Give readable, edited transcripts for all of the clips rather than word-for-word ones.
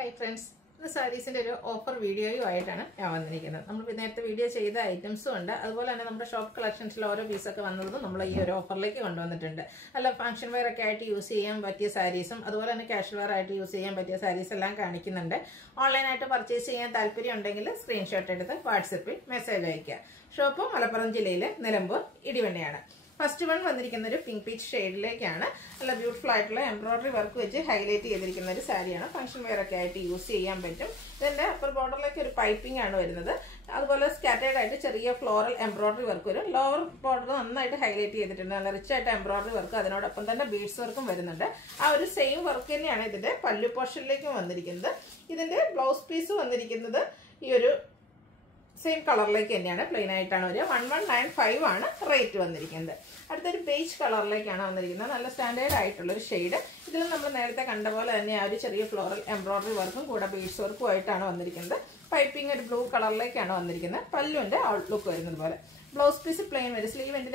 Hi friends, this sarees in a offer video you item. We video say the items under as well and shop collections or piece of one offer like on the tender. I love function wear a cat use but your sarees, other than a casual variety use but your sarees a lang under online item purchasing and Talpiri on Dangle screenshot at the WhatsApp message. Shop Malaparanjile, Nelambur, Idivanana. First one is pink peach shade like a beautiful embroidery work which highlight the saree function wear use then the upper border like a piping and as well as scattered floral embroidery work lower border highlight rich embroidery work then beads work our same work in pallu portion like blouse piece same color like plain 1195 rate at the beige color like standard shade. This is floral embroidery work beads work piping at blue color like pallu outlook blouse piece plain sleeve and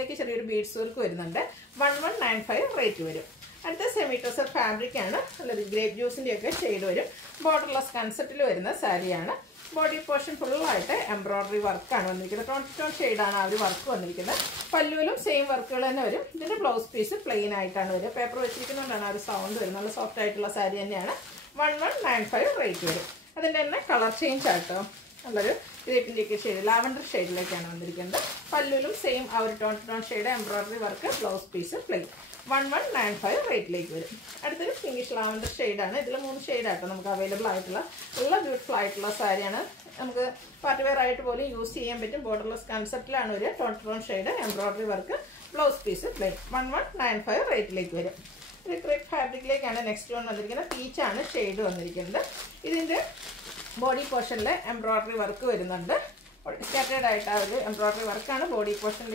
beads work 1195 rate. At the semi-tussar fabric grape juice shade borderless concept saree body portion full embroidery work tone shade work pallu same work blouse piece plain paper sound soft saree 1195 rate color change grape shade lavender shade like pallu same tone shade embroidery work blouse piece plain 1195 rate like at the pinkish lavender shade shade available beautiful saree party wear use borderless concept tone shade embroidery work blouse piece plain 1195 rate like crepe fabric like next one peach shade this is the body portion embroidery work scattered embroidery work body portion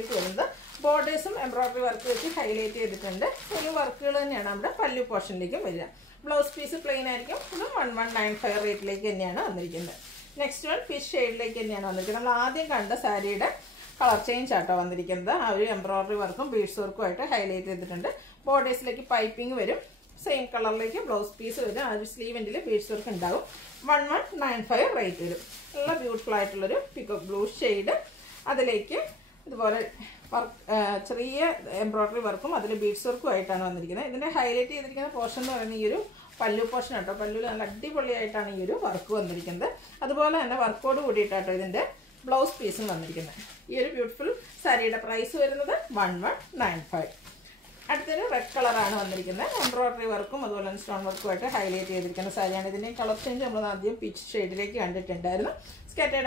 borders embroidery work highlight work pallu portion blouse piece plain 1195 rate like next one peach shade like saree color change embroidery work beads work highlight borders like piping same color like blouse piece sleeve and beads work 1195 rate beautiful peacock blue shade embroidery work beads work highlight portion pallu portion pallu work work blouse piece this beautiful saree price 1195. At the red color embroidery work stone work highlight saree color change peach shade scattered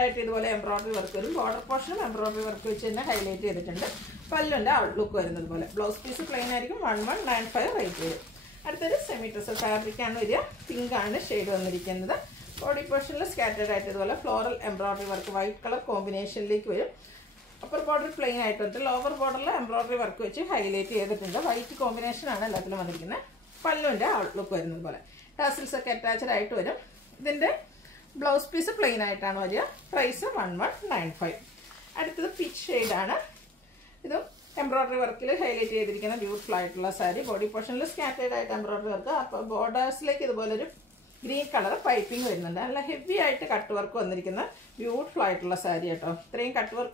embroidery work border portion embroidery work highlight pallu outlook blouse piece plain 1195 rate. At the semi-tussar fabric pink shade body portion scattered floral embroidery work white color combination upper border plain lower border embroidery work highlight white combination pallu outlook tassels attached then the blouse piece plain price 1195. At the peach shade embroidery work highlight beautiful saree body portion scattered embroidery work borders like green color piping heavy cut work beautiful saree cut work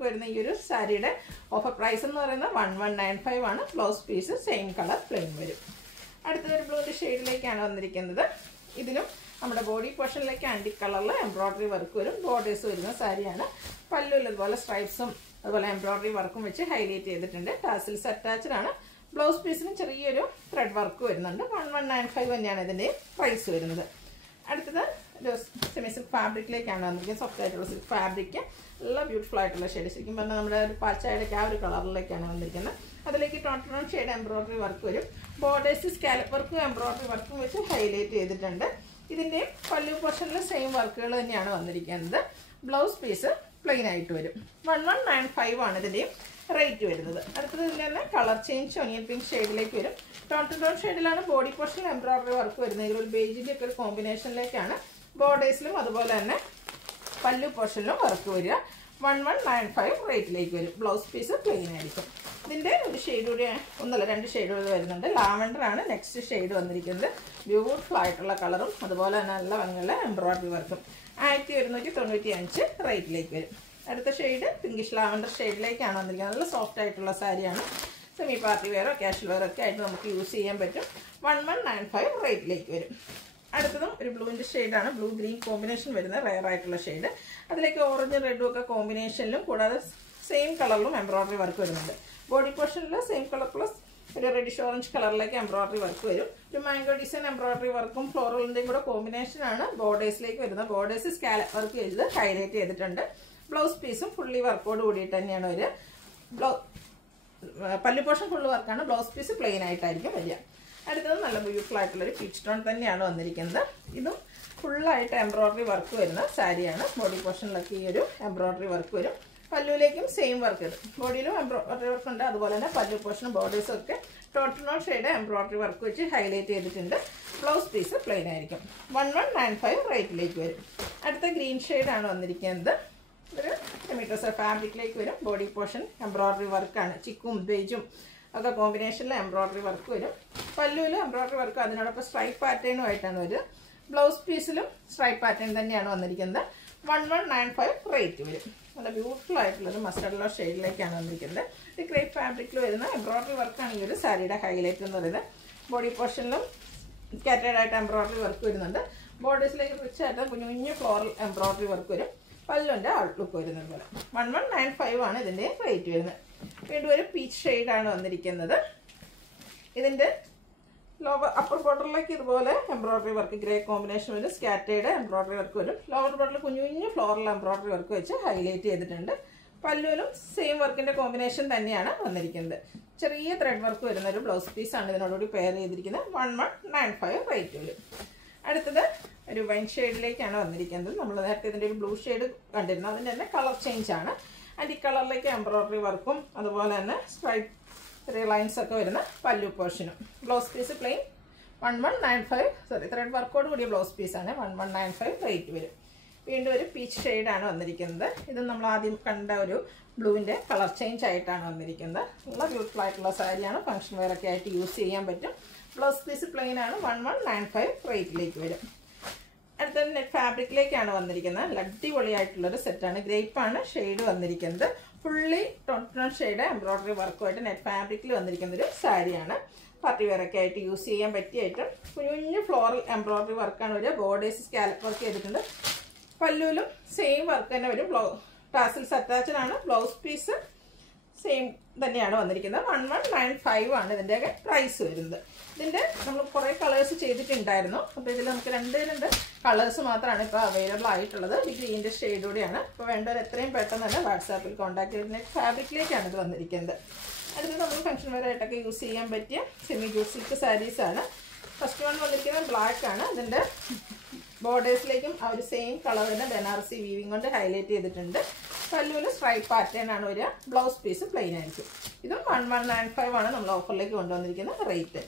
saree offer price 1195 blouse piece same color plain at the blue shade like this body portion like antique color embroidery work borders saree pallu stripes embroidery work highlight tassels attached blouse piece thread work 1195 price at the semi-silk fabric like soft silk fabric beautiful shade color like shade embroidery work borders scallop work embroidery work highlight this pallu portion same work blouse piece plain 1195 rate color change onion pink shade like tone shade body portion embroidery work beige combination like borders pallu portion work 1195 rate like blouse piece plain ഇതിൻ്റെ ഒരു shade കൂടി ഒന്നല്ല 2 ഷെയ്ഡുകൾ വരുന്നുണ്ട്. Lavender ആണ് next shade വന്നിരിക്കുന്നത്. Beautiful ആയിട്ടുള്ള കളറും അതുപോലെ തന്നെ നല്ല ഭംഗിയുള്ള എംബ്രോയിഡറി വർക്കും 1195 റേറ്റിലേക്ക് വരും. അടുത്ത ഷെയ്ഡ് പിങ്കിഷ് ലാവൻഡർ ഷെയ്ഡിലേക്കാണ് വന്നിരിക്കുന്നത്. നല്ല സോഫ്റ്റ് ആയിട്ടുള്ള സാരിയാണ്. സെമി പാർട്ടി വെയറോ കാഷ്വൽ വെയറോ ഒക്കെ ആയിട്ട് നമുക്ക് യൂസ് ചെയ്യാൻ പറ്റും. 1195 റേറ്റിലേക്ക് വരും. അടുത്തതും ഒരു ബ്ലൂവിൻ്റെ ഷെയ്ഡാണ്. ബ്ലൂ ഗ്രീൻ കോമ്പിനേഷൻ വരുന്ന റെയർ ആയിട്ടുള്ള ഷെയ്ഡ്. അതിലേക്ക് ഓറഞ്ചും റെഡും ഒക്കെ കോമ്പിനേഷനിലും കൂടാതെ സെയിം കളറിലും എംബ്രോയിഡറി വർക്ക് വരുന്നുണ്ട്. ബോഡി പോർഷനിൽ സെയിം കളർ പ്ലസ് ഒരു റെഡിഷ് ഓറഞ്ച് കളറിലേക്ക് എംബ്രോയിഡറി വർക്ക് വരും. ഒരു മാംഗോ ഡിസൈൻ എംബ്രോയിഡറി വർക്കും ഫ്ലോറലിൻ്റെയും കൂടെ കോമ്പിനേഷനാണ് ബോർഡേഴ്സിലേക്ക് വരുന്നത്. ബോർഡേഴ്സ് സ്കാലപ്പ് വർക്ക് ചെയ്ത് ഹൈലൈറ്റ് ചെയ്തിട്ടുണ്ട്. ബ്ലൗസ് പീസും ഫുള്ളി വർക്കോട് കൂടിയിട്ട് തന്നെയാണ് വരിക. പല്ലു പോർഷൻ ഫുള്ള് വർക്കാണ്. ബ്ലൗസ് പീസ് പ്ലെയിൻ ആയിട്ടായിരിക്കും വരിക. അടുത്തത് നല്ല ബ്യൂട്ടിഫുൾ ആയിട്ടുള്ളൊരു പീച്ച് ടോൺ തന്നെയാണ് വന്നിരിക്കുന്നത്. ഇതും ഫുള്ളായിട്ട് എംബ്രോയിഡറി വർക്ക് വരുന്ന സാരിയാണ്. ബോഡി പോർഷനിലൊക്കെ ഈ ഒരു എംബ്രോയിഡറി വർക്ക് വരും. പല്ലുവിലേക്കും സെയിം വർക്ക് വരും. ബോഡിയിലും എംബ്രോയിഡറി വർക്ക് ഉണ്ട്. അതുപോലെ തന്നെ പല്ലു പോർഷനും ബോർഡേഴ്സും ഒക്കെ ടോട്ടൽ ഷെയ്ഡ് എംബ്രോയിഡറി വർക്ക് വെച്ച് ഹൈലൈറ്റ് ചെയ്തിട്ടുണ്ട്. ബ്ലൗസ് പീസ് പ്ലെയിൻ ആയിരിക്കും. 1195 റേറ്റിലേക്ക് വരും. അടുത്ത ഗ്രീൻ ഷെയ്ഡാണ് വന്നിരിക്കുന്നത്. ഒരു സെമിട്രസ് ഫാബ്രിക്കിലേക്ക് വരും. ബോഡി പോർഷൻ എംബ്രോയിഡറി വർക്കാണ്. ചിക്കും ബേജും ഒക്കെ കോമ്പിനേഷനിൽ എംബ്രോയിഡറി വർക്ക് വരും. പല്ലുവിലും എംബ്രോയിഡറി വർക്ക് അതിനോടൊപ്പം സ്ട്രൈപ്പ് പാറ്റേണും ആയിട്ടാണ് വരിക. ബ്ലൗസ് പീസിലും സ്ട്രൈപ്പ് പാറ്റേൺ തന്നെയാണ് വന്നിരിക്കുന്നത്. 1195 റേറ്റ് വരും. നല്ല ബ്യൂട്ടിഫുൾ ആയിട്ടുള്ളൊരു മസ്റ്റർഡ് യെല്ലോ ഷെയ്ഡിലേക്കാണ് വന്നിരിക്കുന്നത്. ഇത് ക്രേപ്പ് ഫാബ്രിക്കിൽ വരുന്ന എംബ്രോയിഡറി വർക്കാണ് ഈ ഒരു സാരിയുടെ ഹൈലൈറ്റ് എന്ന് പറയുന്നത്. ബോഡി പോർഷനിലും സ്കാറ്റേഡ് ആയിട്ട് എംബ്രോയിഡറി വർക്ക് വരുന്നുണ്ട്. ബോർഡേഴ്സിലേക്ക് റിച്ച് ആയിട്ട് കുഞ്ഞു കുഞ്ഞു ഫ്ലോറൽ എംബ്രോയിഡറി വർക്ക് വരും. പല്ലുവിൻ്റെ ഔട്ട്ലുക്ക് വരുന്നത് പോലെ. 1195 ആണ് ഇതിൻ്റെ റേറ്റ് വരുന്നത്. വീണ്ടും ഒരു പീച്ച് ഷെയ്ഡാണ് വന്നിരിക്കുന്നത്. ഇതിൻ്റെ ലോവർ അപ്പർ ബോർഡറിലേക്ക് ഇതുപോലെ എംബ്രോയിഡറി വർക്ക് ഗ്രേ കോമ്പിനേഷൻ വരും. സ്കാറ്റേഡ് എംബ്രോയിഡറി വർക്ക് വരും. ലോവർ ബോർഡറിൽ കുഞ്ഞു കുഞ്ഞു ഫ്ലോറൽ എംബ്രോയിഡറി വർക്ക് വെച്ച് ഹൈലൈറ്റ് ചെയ്തിട്ടുണ്ട്. പല്ലുവിലും സെയിം വർക്കിൻ്റെ കോമ്പിനേഷൻ തന്നെയാണ് വന്നിരിക്കുന്നത്. ചെറിയ ത്രെഡ് വർക്ക് വരുന്ന ഒരു ബ്ലൗസ് പീസാണ് ഇതിനോടുകൂടി പെയർ ചെയ്തിരിക്കുന്നത്. 1195 റേറ്റ് വരും. അടുത്തത് ഒരു വൈൻ ഷെയ്ഡിലേക്കാണ് വന്നിരിക്കുന്നത്. നമ്മൾ നേരത്തെ ഇതിൻ്റെ ഒരു ബ്ലൂ ഷെയ്ഡ് കണ്ടിരുന്നു. അതിൻ്റെ തന്നെ കളർ ചേഞ്ച് ആണ്. ആൻഡ് ഈ കളറിലേക്ക് എംബ്രോയിഡറി വർക്കും അതുപോലെ തന്നെ സ്ട്രൈപ്പ് ചെറിയ ലൈൻസ് ഒക്കെ വരുന്ന പല്ലു പോർഷനും. ബ്ലൗസ് പീസ് പ്ലെയിൻ 1195 ത്രെഡ് വർക്കോട് കൂടിയ ബ്ലൗസ് പീസാണ്. 1195 റേറ്റ് വരും. വീണ്ടും ഒരു പീച്ച് ഷെയ്ഡാണ് വന്നിരിക്കുന്നത്. ഇത് നമ്മൾ ആദ്യം കണ്ട ഒരു ബ്ലൂവിൻ്റെ കളർ ചേഞ്ച് ആയിട്ടാണ് വന്നിരിക്കുന്നത്. നല്ല ബ്യൂട്ടിഫുൾ ആയിട്ടുള്ള സാരിയാണ്. ഫംഗ്ഷൻ വെയർ ഒക്കെ ആയിട്ട് യൂസ് ചെയ്യാൻ പറ്റും. ബ്ലൗസ് പീസ് പ്ലെയിൻ ആണ്. 1195 റേറ്റിലേക്ക് വരും. അടുത്ത നെറ്റ് ഫാബ്രിക്കിലേക്കാണ് വന്നിരിക്കുന്നത്. നല്ല അടിപൊളിയായിട്ടുള്ളൊരു സെറ്റാണ്. ഗ്രേപ്പാണ് ഷെയ്ഡ് വന്നിരിക്കുന്നത്. ഫുള്ളി ടോട്ടൽ ഷെയ്ഡ് എംബ്രോയിഡറി വർക്കുമായിട്ട് നെറ്റ് ഫാബ്രിക്കിൽ വന്നിരിക്കുന്ന ഒരു സാരിയാണ്. പാർട്ടി വെയർ ഒക്കെ ആയിട്ട് യൂസ് ചെയ്യാൻ പറ്റിയായിട്ടും കുഞ്ഞു കുഞ്ഞു ഫ്ലോറൽ എംബ്രോയിഡറി വർക്കാണ് വരിക. ബോർഡേഴ്സ് സ്കാലപ്പ് വർക്ക് ചെയ്തിട്ടുണ്ട്. പല്ലുവിലും സെയിം വർക്ക് തന്നെ വരും. ടാസിൽസ് അറ്റാച്ച്ഡ് ആണ്. ബ്ലൗസ് പീസ് സെയിം തന്നെയാണ് വന്നിരിക്കുന്നത്. 1195 ആണ് ഇതിൻ്റെയൊക്കെ പ്രൈസ് വരുന്നത്. ഇതിൻ്റെ നമ്മൾ കുറേ കളേഴ്സ് ചെയ്തിട്ടുണ്ടായിരുന്നു. അപ്പോൾ ഇതിൽ നമുക്ക് രണ്ട് കളേഴ്സ് മാത്രമാണ് ഇപ്പോൾ അവൈലബിൾ ആയിട്ടുള്ളത്. ഈ ഗ്രീൻ്റെ ഷെയ്ഡ് കൂടിയാണ്. അപ്പോൾ വേണ്ടവർ എത്രയും പെട്ടെന്ന് തന്നെ വാട്സാപ്പിൽ കോൺടാക്ട് ചെയ്ത് നെറ്റ് ഫാബ്രിക്കിലേക്കാണ് ഇത് വന്നിരിക്കുന്നത്. അടുത്ത് നമ്മൾ ഫംഗ്ഷൻ വെയർ ആയിട്ടൊക്കെ യൂസ് ചെയ്യാൻ പറ്റിയ സെമി ജൂട്ട് സിൽക്ക് സാരീസാണ്. ഫസ്റ്റ് വൺ വന്നിരിക്കുന്നത് ബ്ലാക്ക് ആണ്. ഇതിൻ്റെ ബോർഡേഴ്സിലേക്കും ആ ഒരു സെയിം കളർ തന്നെ ബനാറസി വീവിങ് കൊണ്ട് ഹൈലൈറ്റ് ചെയ്തിട്ടുണ്ട്. പല്ലുവിൽ സ്ട്രൈപ്പ് പാറ്റേൺ ആണ് വരിക. ബ്ലൗസ് പീസ് പ്ലെയിൻ ആയിരിക്കും. ഇതും 1195 ആണ് നമ്മൾ ഓഫറിലേക്ക് കൊണ്ടുവന്നിരിക്കുന്ന റേറ്റ്.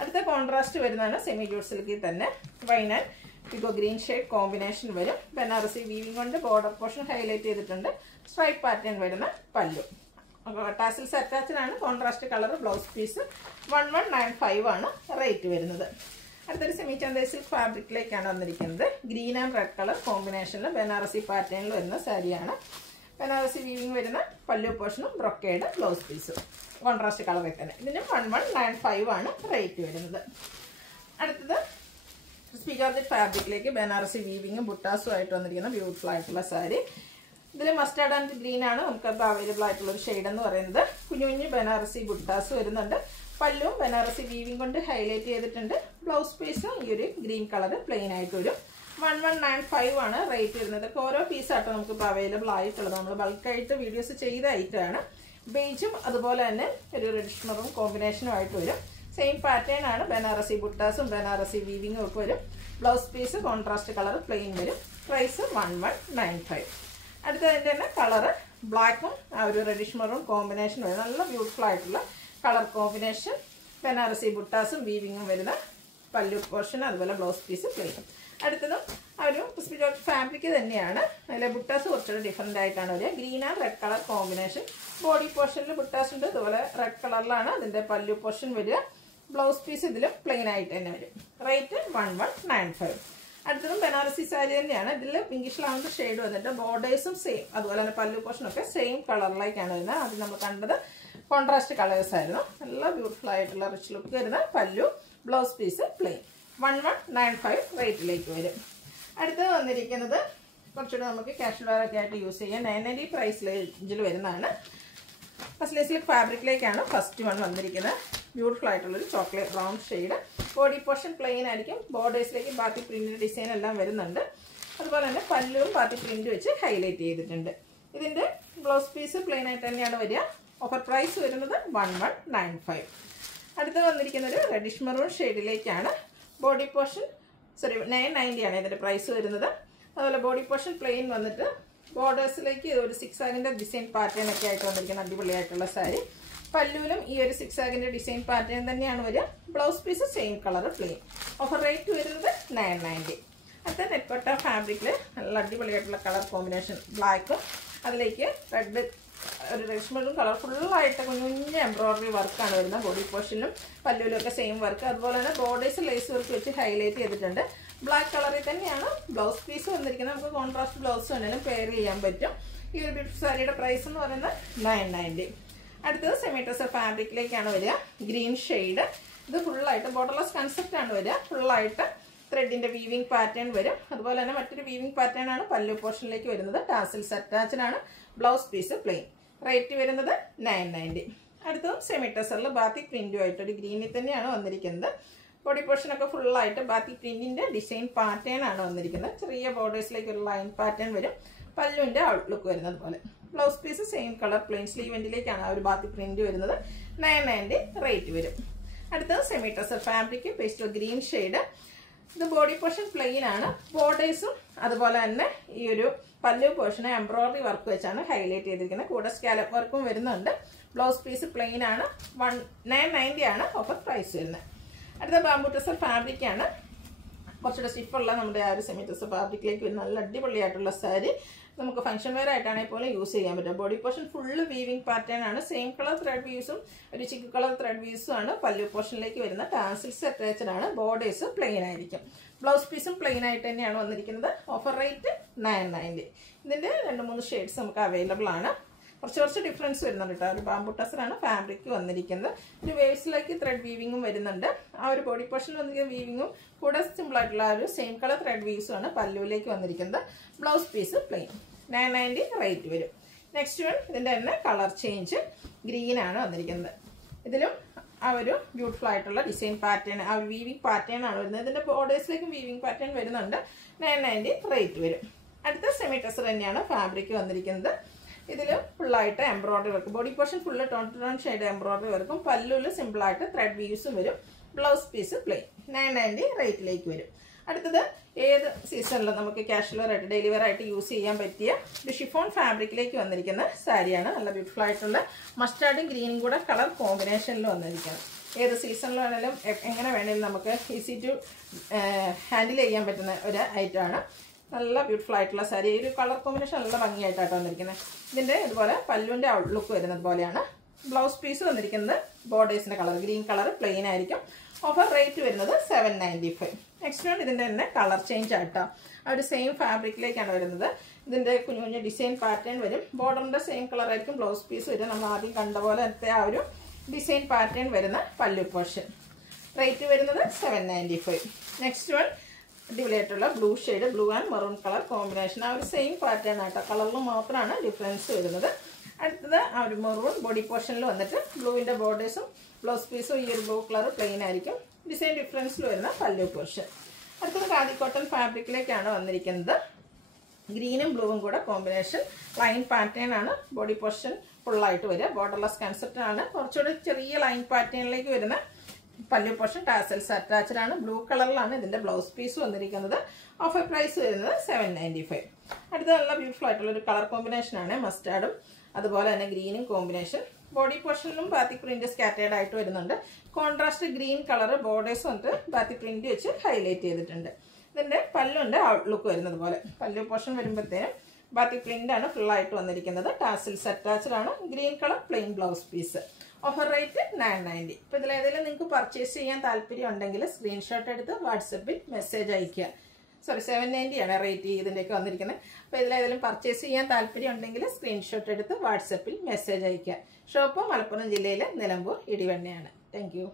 അടുത്ത കോൺട്രാസ്റ്റ് വരുന്നതാണ് സെമി ജൂട്ട് സിൽക്കിൽ തന്നെ വൈൻ ആൻഡ് പിഗോ ഗ്രീൻ ഷെയ്ഡ് കോമ്പിനേഷൻ വരും. ബനാറസി വീവിങ് കൊണ്ട് ബോർഡർ പോർഷൻ ഹൈലൈറ്റ് ചെയ്തിട്ടുണ്ട്. സ്ട്രൈപ്പ് പാറ്റേൺ വരുന്ന പല്ലു. ടാസിൽസ് അറ്റാച്ച്ഡ് ആണ്. Contrast colour. ബ്ലൗസ് പീസ് 1195 ആണ് റേറ്റ് വരുന്നത്. അടുത്തൊരു സെമി ചന്ദേ സിൽക്ക് ഫാബ്രിക്കിലേക്കാണ് വന്നിരിക്കുന്നത്. ഗ്രീൻ ആൻഡ് റെഡ് കളർ കോമ്പിനേഷനിൽ ബനാറസി പാറ്റേണിൽ വരുന്ന സാരിയാണ്. ബനാറസി വീവിങ് വരുന്ന പല്ലു പോർഷനും ബ്രൊക്കേഡ് ബ്ലൗസ് പീസും കോൺട്രാസ്റ്റ് കളറിൽ തന്നെ. ഇതിന് 1195 ആണ് റേറ്റ് വരുന്നത്. അടുത്തത് ക്രിസ്പി ജോർജറ്റ് ഫാബ്രിക്കിലേക്ക് ബനാറസി വീവിങ്ങും ബുട്ടാസും ആയിട്ട് വന്നിരിക്കുന്ന ബ്യൂട്ടിഫുൾ ആയിട്ടുള്ള സാരി. ഇതിൽ മസ്റ്റാർഡ് ആൻഡ് ഗ്രീൻ ആണ് നമുക്കപ്പോൾ അവൈലബിൾ ആയിട്ടുള്ള ഒരു ഷെയ്ഡ് എന്ന് പറയുന്നത്. കുഞ്ഞു കുഞ്ഞു ബനാറസി ബുട്ടാസ് വരുന്നുണ്ട്. പല്ലും ബനാറസി വീവിങ് കൊണ്ട് ഹൈലൈറ്റ് ചെയ്തിട്ടുണ്ട്. ബ്ലൗസ് പീസും ഈ ഒരു ഗ്രീൻ കളർ പ്ലെയിൻ ആയിട്ട് വരും. 1195 ആണ് റേറ്റ് വരുന്നത്. ഓരോ പീസാട്ടോ നമുക്കിപ്പോൾ അവൈലബിൾ ആയിട്ടുള്ളത്. നമ്മൾ ബൾക്കായിട്ട് വീഡിയോസ് ചെയ്ത ഐറ്റമാണ്. ബേജും അതുപോലെ തന്നെ ഒരു റെഡിഷ് മെറൂൺ കോമ്പിനേഷനും ആയിട്ട് വരും. സെയിം പാറ്റേൺ ആണ്. ബനാറസി ബുട്ടാസും ബനാറസി വീവിങ്ങും ഒക്കെ വരും. Blouse piece contrast colour plain വരും. പ്രൈസ് 1195. അടുത്തതിൻ്റെ തന്നെ കളറ് ബ്ലാക്കും ആ ഒരു റെഡിഷ് മെറൂൺ കോമ്പിനേഷൻ വരും. നല്ല ബ്യൂട്ടിഫുൾ ആയിട്ടുള്ള കളർ കോമ്പിനേഷൻ. ബനാറസി ബുട്ടാസും വീവിങ്ങും വരുന്ന പല്ലു പോർഷൻ അതുപോലെ ബ്ലൗസ് പീസ് പ്ലെയിനും. അടുത്തതും ആ ഒരു ക്രിസ്പി ജോർജറ്റ് ഫാബ്രിക് തന്നെയാണ്. അതിലെ ബുട്ടാസ് കുറച്ചുകൂടി ഡിഫറെൻ്റ് ആയിട്ടാണ് വരിക. Green and red colour combination. Body പോർഷനിൽ ബുട്ടാസ് ഉണ്ട്. അതുപോലെ റെഡ് കളറിലാണ് അതിൻ്റെ പല്ലു പോർഷൻ വരിക. ബ്ലൗസ് പീസ് ഇതിലും പ്ലെയിൻ ആയിട്ട് തന്നെ വരും. റേറ്റ് 1195. അടുത്തതും ബനാറസി സാരി തന്നെയാണ്. ഇതിൽ പിങ്കിഷ് ലാവൻഡർ ഷെയ്ഡ് വന്നിട്ട് ബോർഡേഴ്സും സെയിം, അതുപോലെ തന്നെ പല്ലു പോർഷനൊക്കെ സെയിം കളറിലേക്കാണ് വരുന്നത്. അത് നമ്മൾ കണ്ടത് കോൺട്രാസ്റ്റ് കളേഴ്സ് ആയിരുന്നു. നല്ല ബ്യൂട്ടിഫുൾ ആയിട്ടുള്ള റിച്ച് ലുക്ക് വരുന്ന പല്ലു, ബ്ലൗസ് പീസ് പ്ലെയിൻ. 1195 റേറ്റിലേക്ക് വരും. അടുത്തത് വന്നിരിക്കുന്നത് കുറച്ചുകൂടെ നമുക്ക് കാഷ്വൽ വെയർ ഒക്കെ ആയിട്ട് യൂസ് ചെയ്യാം. 990 പ്രൈസ് റേഞ്ചിൽ വരുന്നതാണ്. ഫസ്റ്റ് സിൽക്ക് ഫാബ്രിക്കിലേക്കാണ് ഫസ്റ്റ് വൺ വന്നിരിക്കുന്നത്. ബ്യൂട്ടിഫുൾ ആയിട്ടുള്ളൊരു chocolate brown shade. Body portion plain ആയിരിക്കും. ബോർഡേഴ്സിലേക്ക് ബാത്തി പ്രിന്റിൻ്റെ ഡിസൈൻ എല്ലാം വരുന്നുണ്ട്. അതുപോലെ തന്നെ പല്ലുവും ബാത്തി പ്രിന്റ് വെച്ച് ഹൈലൈറ്റ് ചെയ്തിട്ടുണ്ട്. ഇതിൻ്റെ ബ്ലൗസ് പീസ് പ്ലെയിൻ ആയിട്ട് തന്നെയാണ് വരിക. ഓഫർ പ്രൈസ് വരുന്നത് 1195. അടുത്ത് വന്നിരിക്കുന്നത് ഒരു റെഡിഷ് മെറൂൺ ഷെയ്ഡിലേക്കാണ്. ബോഡി പോർഷൻ 990 ആണ് ഇതിൻ്റെ പ്രൈസ് വരുന്നത്. അതുപോലെ ബോഡി പോർഷൻ പ്ലെയിൻ വന്നിട്ട് ബോർഡേഴ്സിലേക്ക് ഒരു സിക്സാഗിൻ്റെ ഡിസൈൻ പാറ്റേൺ ഒക്കെ ആയിട്ട് വന്നിരിക്കുന്ന അടിപൊളിയായിട്ടുള്ള സാരി. പല്ലുവിലും ഈ ഒരു സിക്സാഗിൻ്റെ ഡിസൈൻ പാറ്റേൺ തന്നെയാണ് വരിക. Blouse piece same colour plain. Offer rate വരുന്നത് 990. അടുത്ത നെറ്റ്പട്ട ഫാബ്രിക്കിൽ നല്ല അടിപൊളിയായിട്ടുള്ള കളർ കോമ്പിനേഷൻ. ബ്ലാക്കും അതിലേക്ക് റെഡ് ഒരു റെഷ്മറും കളർ ഫുള്ളായിട്ട് കുഞ്ഞു എംബ്രോയിഡറി വർക്കാണ് വരുന്നത്. ബോഡി പോർഷനിലും പല്ലുവിലും ഒക്കെ സെയിം വർക്ക്. അതുപോലെ തന്നെ ബോർഡേഴ്സ് ലേസ് വർക്ക് വെച്ച് ഹൈലൈറ്റ് ചെയ്തിട്ടുണ്ട്. ബ്ലാക്ക് കളറിൽ തന്നെയാണ് ബ്ലൗസ് പീസ് വന്നിരിക്കുന്നത്. നമുക്ക് കോൺട്രാസ്റ്റ് ബ്ലൗസ് വേണമെങ്കിലും പെയർ ചെയ്യാൻ പറ്റും. ഈ ഒരു ബ്യൂട്ടിഫുൾ സാരിയുടെ പ്രൈസ് എന്ന് പറയുന്നത് 990. അടുത്തത് സെമി ടസർ ഫാബ്രിക്കിലേക്കാണ് വരിക. Green shade. ഇത് ഫുള്ളായിട്ട് ബോർഡർലെസ് കൺസെപ്റ്റ് ആണ് വരിക. ഫുള്ളായിട്ട് ത്രെഡിൻ്റെ വീവിംഗ് പാറ്റേൺ വരും. അതുപോലെ തന്നെ മറ്റൊരു വീവിംഗ് പാറ്റേൺ ആണ് പല്ലു പോർഷനിലേക്ക് വരുന്നത്. ടാസിൽസ് അറ്റാച്ച്ഡ് ആണ്. Blouse piece plain. റേറ്റ് വരുന്നത് 990. അടുത്തതും സെമി ടസറിൽ ബാത്തി പ്രിന്റുമായിട്ട് ഒരു ഗ്രീനിൽ തന്നെയാണ് വന്നിരിക്കുന്നത്. ബോഡി പോർഷനൊക്കെ ഫുള്ളായിട്ട് ബാത്തി പ്രിന്റിൻ്റെ ഡിസൈൻ പാറ്റേൺ ആണ് വന്നിരിക്കുന്നത്. ചെറിയ ബോർഡേഴ്സിലേക്ക് ഒരു ലൈൻ പാറ്റേൺ വരും. പല്ലുവിൻ്റെ ഔട്ട്ലുക്ക് വരുന്നത് പോലെ. Blouse piece same colour plain sleeve എൻഡിലേക്കാണ് ആ ഒരു ബാത്തി പ്രിന്റ് വരുന്നത്. 990 റേറ്റ് വരും. അടുത്തത് semi tussar fabric pastel green shade. ഇത് ബോഡി പോർഷൻ പ്ലെയിൻ ആണ്. ബോർഡേഴ്സും അതുപോലെ തന്നെ ഈ ഒരു പല്ലു പോർഷനെ എംബ്രോയിഡറി വർക്ക് വെച്ചാണ് ഹൈലൈറ്റ് ചെയ്തിരിക്കുന്നത്. കൂടെ സ്കാലപ്പ് വർക്കും വരുന്നുണ്ട്. ബ്ലൗസ് പീസ് പ്ലെയിൻ ആണ്. 990 ആണ് ഓഫർ പ്രൈസ് വരുന്നത്. അടുത്ത ബാംബു ടസർ ഫാബ്രിക് ആണ്. കുറച്ചുകൂടെ സ്റ്റിഫുള്ള നമ്മുടെ ആ ഒരു സെമി ടസർ ഫാബ്രിക്കിലേക്ക് വരുന്ന നല്ല അടിപൊളിയായിട്ടുള്ള സാരി. നമുക്ക് ഫംഗ്ഷൻ വെയർ ആയിട്ടാണെങ്കിൽ പോലും യൂസ് ചെയ്യാൻ പറ്റും. Body portion full weaving pattern ആണ്. സെയിം കളർ ത്രെഡ് വീവ്സും ഒരു ചിക്ക് കളർ ത്രെഡ് വീവ്സും ആണ് പല്ലു പോർഷനിലേക്ക് വരുന്ന. ടാസിൽസ് അറ്റാച്ച്ഡ് ആണ്. ബോർഡേഴ്സ് പ്ലെയിൻ ആയിരിക്കും. ബ്ലൗസ് പീസും പ്ലെയിൻ ആയിട്ട് തന്നെയാണ് വന്നിരിക്കുന്നത്. Offer rate 990. ഇതിൻ്റെ 2-3 ഷെയ്ഡ്സ് നമുക്ക് അവൈലബിൾ ആണ്. കുറച്ച് ഡിഫറൻസ് വരുന്നുണ്ട് കേട്ടോ. ഒരു ബാംബു ടസറാണ് ഫാബ്രിക് വന്നിരിക്കുന്നത്. ഒരു വേവ്സിലേക്ക് ത്രെഡ് വീവിങ്ങും വരുന്നുണ്ട്. ആ ഒരു ബോഡി പോർഷനിൽ വന്നിരിക്കുന്ന വീവിങ്ങും കൂടെ സിമ്പിൾ ആയിട്ടുള്ള ഒരു സെയിം കളർ ത്രെഡ് വീവ്സും ആണ് പല്ലുവിലേക്ക് വന്നിരിക്കുന്നത്. Blouse piece plain. 990 റേറ്റ് വരും. നെക്സ്റ്റ് വൺ ഇതിൻ്റെ തന്നെ കളർ ചേഞ്ച് ഗ്രീൻ ആണ് വന്നിരിക്കുന്നത്. ഇതിലും ആ ഒരു ബ്യൂട്ടിഫുൾ ആയിട്ടുള്ള ഡിസൈൻ പാറ്റേൺ, ആ ഒരു വീവിംഗ് പാറ്റേൺ ആണ് വരുന്നത്. ഇതിൻ്റെ ബോർഡേഴ്സിലേക്കും വീവിംഗ് പാറ്റേൺ വരുന്നുണ്ട്. 990 റേറ്റ് വരും. അടുത്ത സെമി ടസർ തന്നെയാണ് ഫാബ്രിക് വന്നിരിക്കുന്നത്. ഇതിൽ ഫുള്ളായിട്ട് embroidery work. Body portion full tone shade embroidery വർക്കും പല്ലുവിൽ സിമ്പിളായിട്ട് ത്രെഡ് വീവ്സും വരും. Blouse piece plain. 990 റേറ്റിലേക്ക് വരും. അടുത്തത് ഏത് സീസണിലും നമുക്ക് കാഷ്വൽ ആയിട്ട് ഡെയിലി വെയർ ആയിട്ട് യൂസ് ചെയ്യാൻ പറ്റിയ ഒരു ഷിഫോൺ ഫാബ്രിക്കിലേക്ക് വന്നിരിക്കുന്ന സാരിയാണ്. നല്ല ബ്യൂട്ടിഫുൾ ആയിട്ടുള്ള മസ്റ്റാർഡും ഗ്രീനും കൂടെ കളർ കോമ്പിനേഷനിൽ വന്നിരിക്കുന്നത്. ഏത് സീസണിൽ വേണമെങ്കിലും എങ്ങനെ വേണമെങ്കിലും നമുക്ക് ഈസി ടു ഹാൻഡിൽ ചെയ്യാൻ പറ്റുന്ന ഒരു ഐറ്റമാണ്. നല്ല ബ്യൂട്ടിഫുൾ ആയിട്ടുള്ള സാരി. ഈ ഒരു കളർ കോമ്പിനേഷൻ നല്ല ഭംഗിയായിട്ടാണ് വന്നിരിക്കുന്നത്. ഇതിൻ്റെ ഇതുപോലെ പല്ലുവിൻ്റെ ഔട്ട്ലുക്ക് വരുന്നത് പോലെയാണ്. ബ്ലൗസ് പീസ് വന്നിരിക്കുന്നത് ബോർഡേഴ്സിൻ്റെ കളർ ഗ്രീൻ കളർ പ്ലെയിൻ ആയിരിക്കും. ഓഫർ റേറ്റ് വരുന്നത് 795. നെക്സ്റ്റ് വൺ ഇതിൻ്റെ തന്നെ കളർ ചേഞ്ച് ആട്ടോ. ആ ഒരു സെയിം ഫാബ്രിക്കിലേക്കാണ് വരുന്നത്. ഇതിൻ്റെ കുഞ്ഞു ഡിസൈൻ പാറ്റേൺ വരും. ബോർഡറിൻ്റെ സെയിം കളർ ആയിരിക്കും ബ്ലൗസ് പീസ് വരും. നമ്മൾ ആദ്യം കണ്ട പോലത്തെ ആ ഒരു ഡിസൈൻ പാറ്റേൺ വരുന്ന പല്ലു പോർഷൻ. റേറ്റ് വരുന്നത് 795. നെക്സ്റ്റ് വൺ അടിപൊളിയായിട്ടുള്ള blue shade. Blue and maroon colour combination. ആ ഒരു സെയിം പാറ്റേൺ ആട്ടോ. കളറിൽ മാത്രമാണ് ഡിഫറൻസ് വരുന്നത്. അടുത്തത് ആ ഒരു മെറൂൺ ബോഡി പോർഷനിൽ വന്നിട്ട് ബ്ലൂവിൻ്റെ ബോർഡേഴ്സും ബ്ലൗസ് പീസും ഈ ഒരു ബ്ലൂ കളർ പ്ലെയിൻ ആയിരിക്കും. ഡിസൈൻ ഡിഫറൻസിൽ വരുന്ന പല്ലു പോർഷൻ. അടുത്തത് ഖാദി കോട്ടൺ ഫാബ്രിക്കിലേക്കാണ് വന്നിരിക്കുന്നത്. ഗ്രീനും ബ്ലൂവും കൂടെ കോമ്പിനേഷൻ ലൈൻ പാറ്റേൺ ആണ്. ബോഡി പോർഷൻ ഫുള്ളായിട്ട് വരിക. ബോർഡർലെസ് കൺസെപ്റ്റ് ആണ്. കുറച്ചുകൂടി ചെറിയ ലൈൻ പാറ്റേണിലേക്ക് വരുന്ന പല്ലു പോർഷൻ. ടാസൽസ് അറ്റാച്ച്ഡ് ആണ്. ബ്ലൂ കളറിലാണ് ഇതിൻ്റെ ബ്ലൗസ് പീസ് വന്നിരിക്കുന്നത്. ഓഫർ പ്രൈസ് വരുന്നത് 795. അടുത്ത നല്ല ബ്യൂട്ടിഫുൾ ആയിട്ടുള്ള ഒരു കളർ കോമ്പിനേഷൻ ആണ്. മസ്റ്റാർഡും അതുപോലെ തന്നെ ഗ്രീനും കോമ്പിനേഷൻ. ബോഡി പോർഷനിലും ബാത്തി പ്രിന്റ് സ്കാറ്റേർഡ് ആയിട്ട് വരുന്നുണ്ട്. കോൺട്രാസ്റ്റ് ഗ്രീൻ കളർ ബോർഡേഴ്സ് വന്നിട്ട് ബാത്തി പ്രിന്റ് വെച്ച് ഹൈലൈറ്റ് ചെയ്തിട്ടുണ്ട്. ഇതിൻ്റെ പല്ലുണ്ട് ഔട്ട്ലുക്ക് വരുന്നത് പോലെ. പല്ലു പോർഷൻ വരുമ്പോഴത്തേനും ബാത്തി പ്രിൻ്റ് ആണ് ഫുള്ളായിട്ട് വന്നിരിക്കുന്നത്. ടാസിൽസ് അറ്റാച്ച്ഡ് ആണ്. Green colour plain blouse piece. Offer rate 990. ഇപ്പോൾ ഇതിലേതെങ്കിലും നിങ്ങൾക്ക് പർച്ചേസ് ചെയ്യാൻ താല്പര്യം ഉണ്ടെങ്കിൽ സ്ക്രീൻഷോട്ട് എടുത്ത് വാട്സപ്പിൽ മെസ്സേജ് അയയ്ക്കുക. 790 ആണ് റേറ്റ് ഇതിൻ്റെയൊക്കെ വന്നിരിക്കുന്നത്. അപ്പോൾ ഇതിലേതെങ്കിലും പർച്ചേസ് ചെയ്യാൻ താല്പര്യം ഉണ്ടെങ്കിൽ സ്ക്രീൻഷോട്ട് എടുത്ത് വാട്സപ്പിൽ മെസ്സേജ് അയയ്ക്കുക. ഷോപ്പ് മലപ്പുറം ജില്ലയിലെ നിലമ്പൂർ ഇടിവണ്ണയാണ്. Thank you.